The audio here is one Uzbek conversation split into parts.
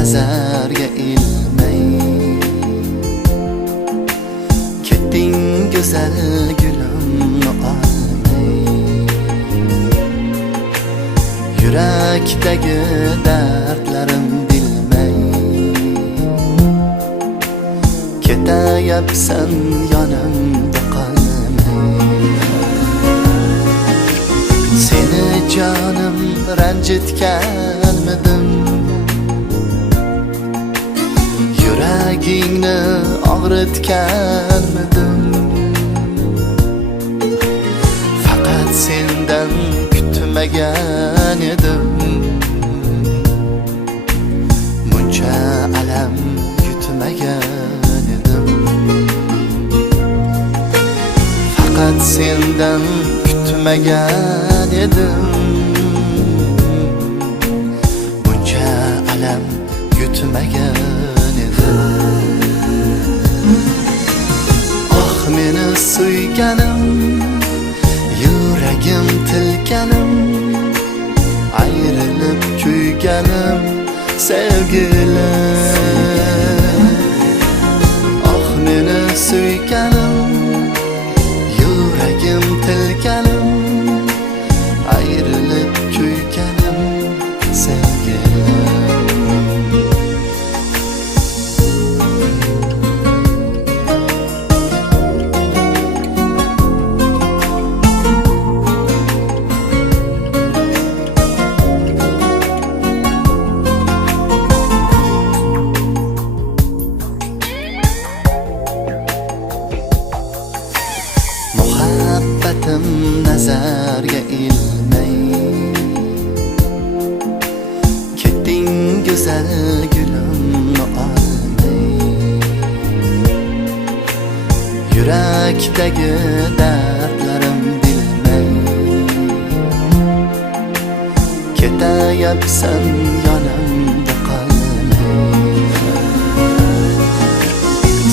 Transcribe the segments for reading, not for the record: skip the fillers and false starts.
nazarga ilmay, ketding go'zal gulimni olmay. Yurakdagi dardlarim bilmay, ketayapsan yonimda qolmay. Seni jonim ranjitganmidim, yuragingni og'ritganmidim. Faqat sendan kutmagan edim, buncha alam yutmagan edim. Faqat sendan kutmagan edim, buncha alam yutmagan edim. Oh meni suyganim, yuragim tilganim, ayrilib kuyganim sevgilim. Oh meni suyganim, yuragim tilganim, ayrilib kuyganim sevgilim. Muhabbatim nazarga ilmay, ketding go'zal gulimni olmay. Yurakdagi dardlarim bilmay, ketayapsan yonimda qolmay.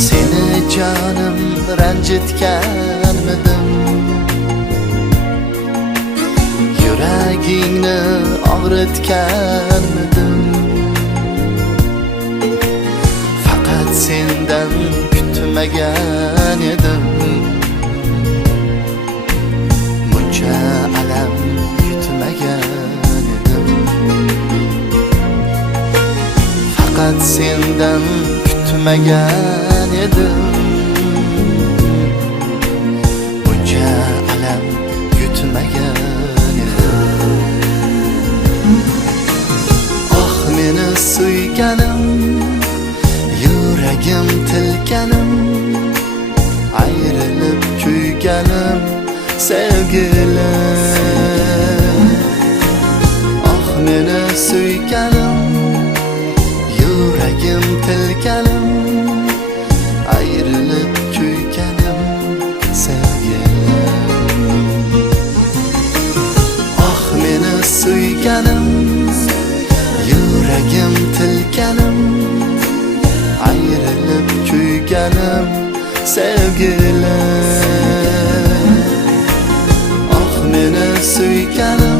Seni jonim ranjitganmidim, yuragingni og'ritganmidim. Faqat sendan kutmagan edim, buncha alam yutmagan edim. Faqat sendan kutmagan edim, buncha alam yutmagan edim. Oh meni suyganim, yuragim tilganim, ayrilib kuyganim sevgilim. Oh meni suyganim, yuragim tilganim, ayrilib kuyganim sevgilim. Oh meni suyganim, yuragim tilganim, ayrilib kuyganim sevgilim. Oh meni suyganim,